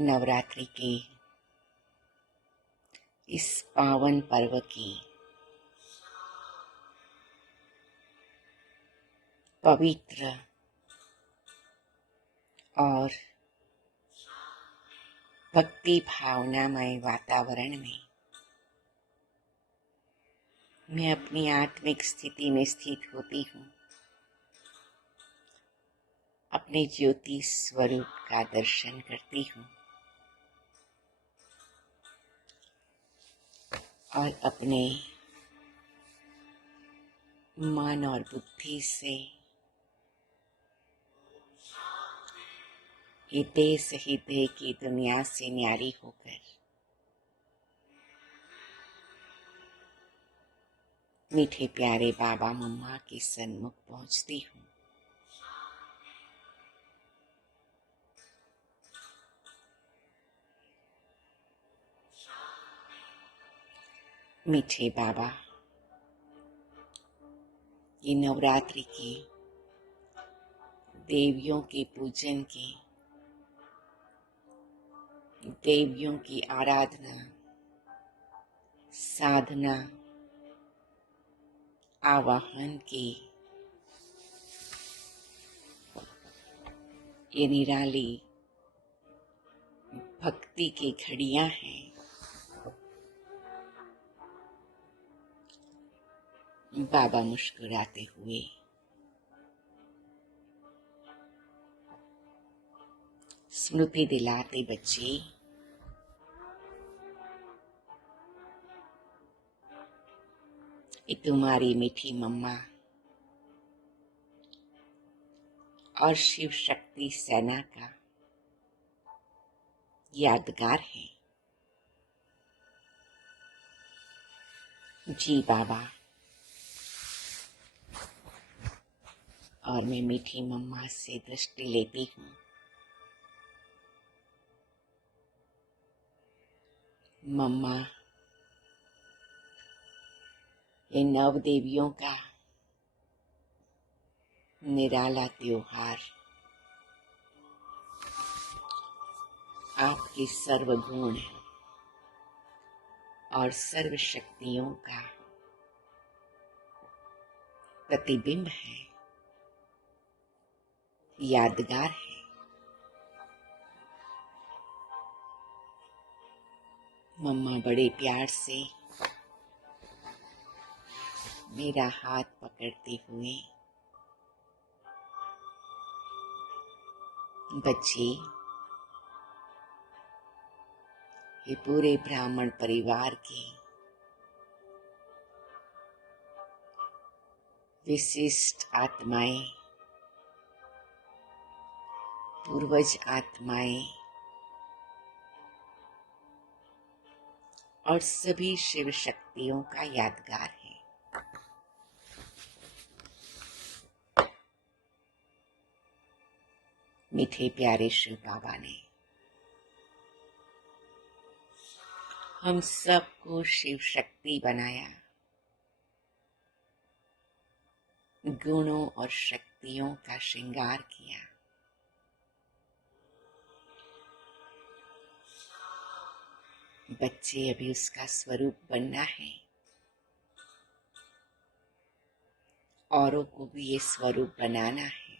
नवरात्रि के इस पावन पर्व की पवित्र और भक्ति भावनामय वातावरण में मैं अपनी आत्मिक स्थिति में स्थित होती हूँ। अपने ज्योति स्वरूप का दर्शन करती हूँ और अपने मन और बुद्धि से ये देश ही देह की दुनिया से न्यारी होकर मीठे प्यारे बाबा मम्मा के सन्मुख पहुंचती हूँ। मीठे बाबा, ये नवरात्रि की देवियों के पूजन की, देवियों की आराधना, साधना, आवाहन की ये निराली भक्ति की घड़ियां हैं। बाबा मुस्कुराते हुए स्मृति दिलाते, बच्चे ये तुम्हारी मीठी मम्मा और शिव शक्ति सेना का यादगार है। जी बाबा। और मैं मीठी मम्मा से दृष्टि लेती हूँ। मम्मा, ये नव देवियों का निराला त्योहार आपके सर्वगुण और सर्व शक्तियों का प्रतिबिंब है, यादगार है। मम्मा बड़े प्यार से मेरा हाथ पकड़ते हुए, बच्चे ये पूरे ब्राह्मण परिवार के विशिष्ट आत्माएं, पूर्वज आत्माएं और सभी शिव शक्तियों का यादगार है। मीठे प्यारे शिव बाबा ने हम सबको शिव शक्ति बनाया, गुणों और शक्तियों का श्रृंगार किया। बच्चे अभी उसका स्वरूप बनना है, औरों को भी ये स्वरूप बनाना है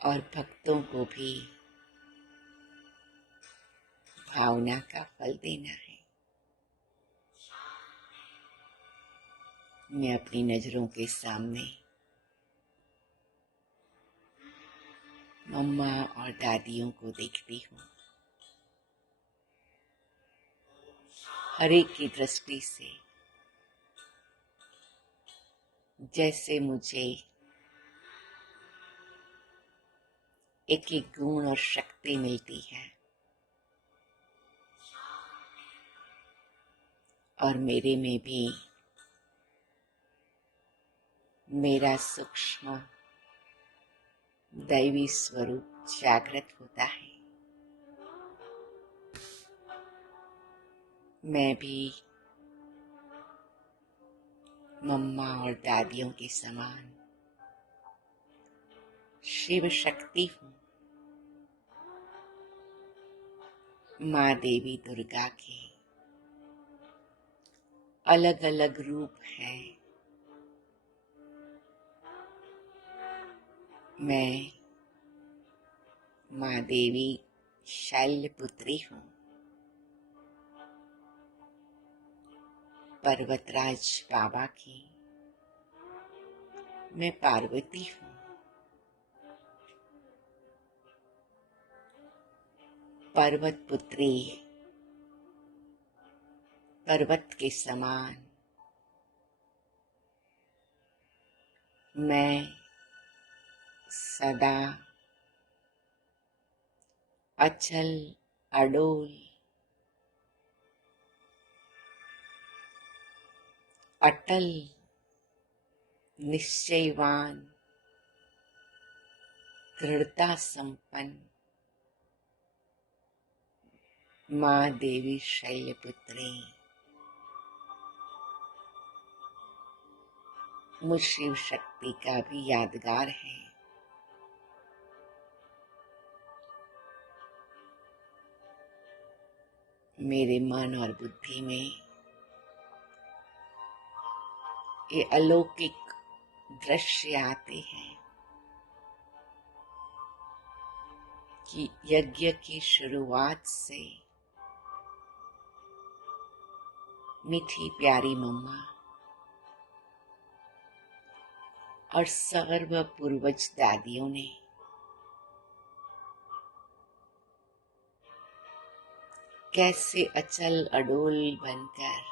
और भक्तों को भी भावना का फल देना है। मैं अपनी नजरों के सामने मम्मा और दादियों को देखती हूँ। हर एक की दृष्टि से जैसे मुझे एक एक गुण और शक्ति मिलती है और मेरे में भी मेरा सूक्ष्म दैवी स्वरूप जागृत होता है। मैं भी मम्मा और दादियों के समान शिव शक्ति हूँ। माँ देवी दुर्गा के अलग अलग रूप हैं। मैं माँ देवी शैलपुत्री हूँ। पर्वतराज बाबा की मैं पार्वती हूँ। पर्वत पुत्री, पर्वत के समान मैं सदा अचल अडोल अटल निश्चयवान दृढ़ता संपन्न माँ देवी शैलपुत्री मुझ शिव शक्ति का भी यादगार है। मेरे मन और बुद्धि में ये अलौकिक दृश्य आते हैं कि यज्ञ की शुरुआत से मीठी प्यारी मम्मा और सर्व पूर्वज दादियों ने कैसे अचल अडोल बनकर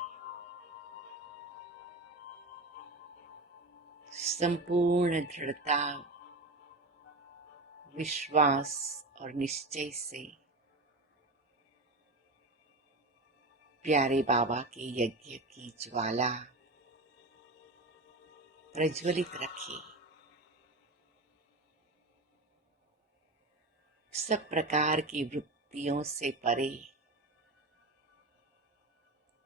संपूर्ण दृढ़ता, विश्वास और निश्चय से प्यारे बाबा के यज्ञ की ज्वाला प्रज्वलित रखी। सब प्रकार की वृत्तियों से परे,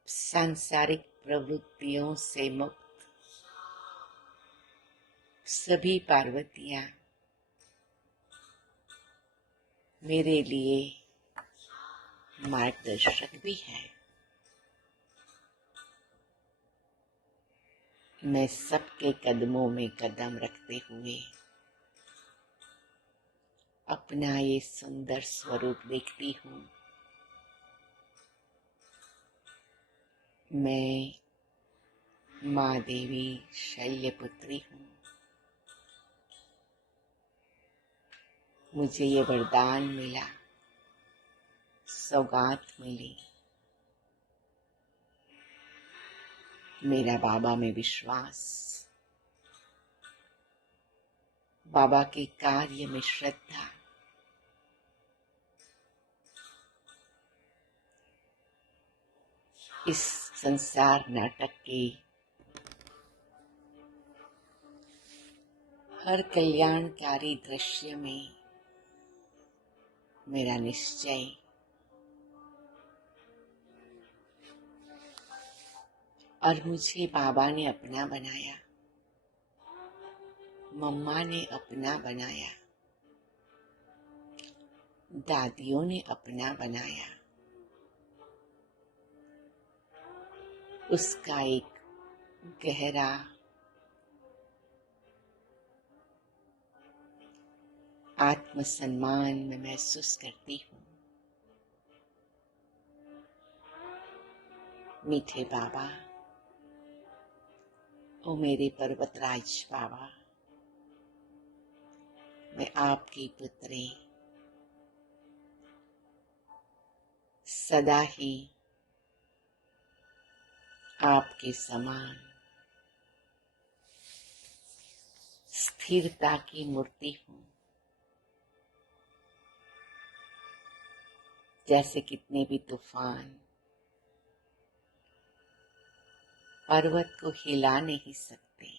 सांसारिक प्रवृत्तियों से मुक्त सभी पार्वतियां मेरे लिए मार्गदर्शक भी हैं। मैं सबके कदमों में कदम रखते हुए अपना ये सुंदर स्वरूप देखती हूँ। मैं माँ देवी शैलपुत्री हूँ। मुझे ये वरदान मिला, सौगात मिली। मेरा बाबा में विश्वास, बाबा के कार्य में श्रद्धा, इस संसार नाटक के हर कल्याणकारी दृश्य में मेरा निश्चय और मुझे बाबा ने अपना बनाया, मम्मा ने अपना बनाया, दादियों ने अपना बनाया। उसका एक गहरा आत्मसम्मान मैं महसूस करती हूँ। मीठे बाबा, ओ मेरे पर्वतराज बाबा, मैं आपकी पुत्री सदा ही आपके समान स्थिरता की मूर्ति हूँ। जैसे कितने भी तूफान पर्वत को हिला नहीं सकते,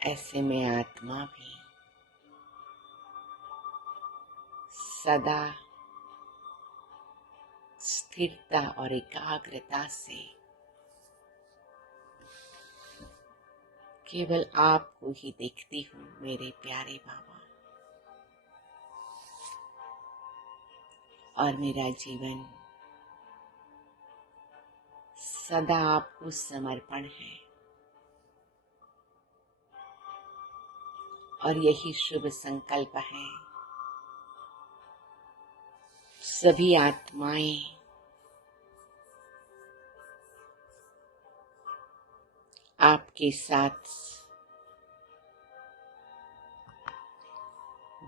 ऐसे में आत्मा भी सदा स्थिरता और एकाग्रता से केवल आपको ही देखती हूँ मेरे प्यारे बाबा, और मेरा जीवन सदा आपको समर्पण है। और यही शुभ संकल्प है, सभी आत्माएं आपके साथ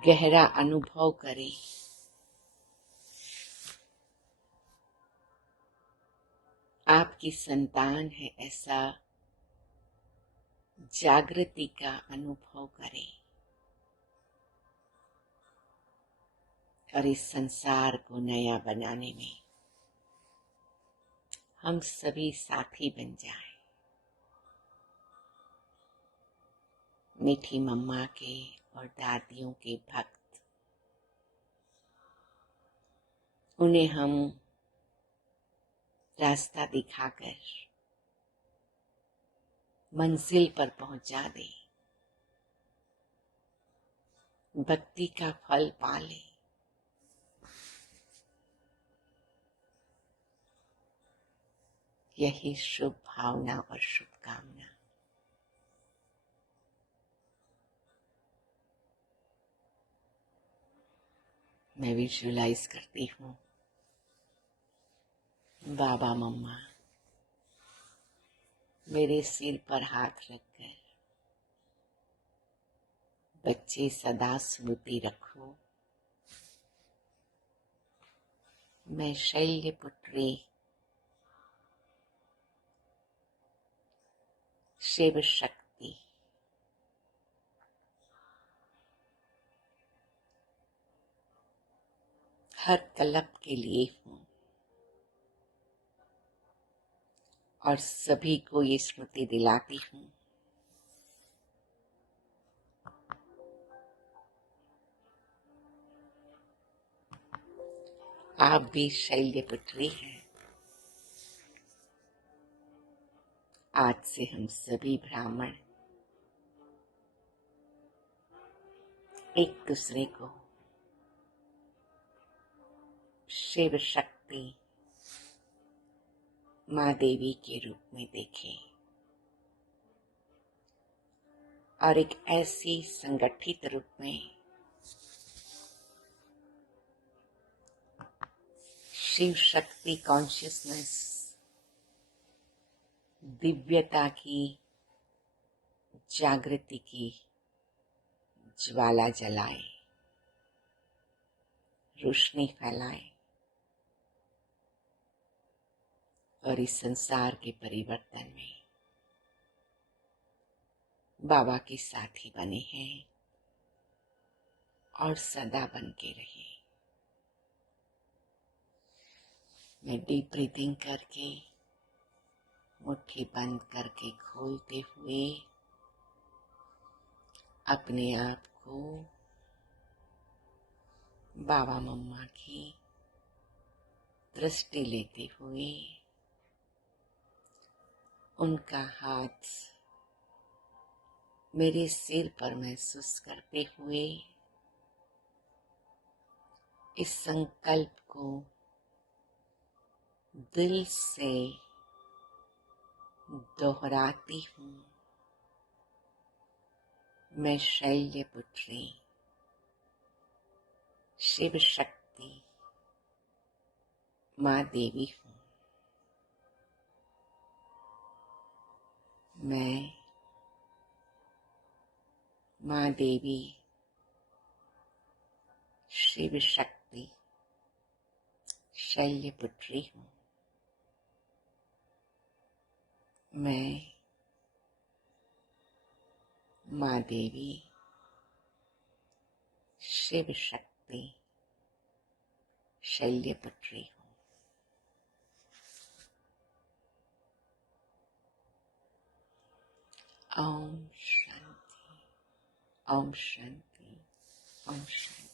गहरा अनुभव करें। आपकी संतान है, ऐसा जागृति का अनुभव करें और इस संसार को नया बनाने में हम सभी साथी बन जाएं। मीठी मम्मा के और दादियों के भक्त, उन्हें हम रास्ता दिखाकर मंजिल पर पहुंचा दे, भक्ति का फल पाले। यही शुभ भावना और शुभकामना मैं विजुअलाइज करती हूँ। बाबा मम्मा मेरे सिर पर हाथ रखकर, बच्चे सदा स्मृति रखो, मैं शैल्यपुत्री शिव शक्ति हर कल्प के लिए हूँ और सभी को ये स्मृति दिलाती हूँ, आप भी शैल्यपुत्री हैं। आज से हम सभी ब्राह्मण एक दूसरे को शिव शक्ति माँ देवी के रूप में देखें और एक ऐसी संगठित रूप में शिव शक्ति कॉन्शियसनेस, दिव्यता की जागृति की ज्वाला जलाए, रोशनी फैलाए और इस संसार के परिवर्तन में बाबा के साथी बने हैं और सदा बन के रहे। मैं डीप ब्रीथिंग करके, मुट्ठी बंद करके खोलते हुए अपने आप को बाबा मम्मा की दृष्टि लेते हुए, उनका हाथ मेरे सिर पर महसूस करते हुए इस संकल्प को दिल से दोहराती हूँ। मैं शैल्यपुत्री शिव शक्ति माँ देवी हूँ। मैं माँ देवी शिव शक्ति शैल्यपुत्री हूँ। मैं माँ देवी शिव शक्ति शैल्यपुत्री हूँ। ओम शांति, ओम शांति, ओम शांति।